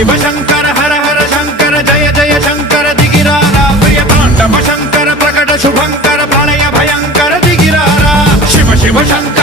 शिव शंकर हर हर शंकर जय जय शंकर दिगिरारा प्रिय तांडव शंकर प्रकट शुभंकर प्रलय भयंकर दिगिरारा शिव शिव शंकर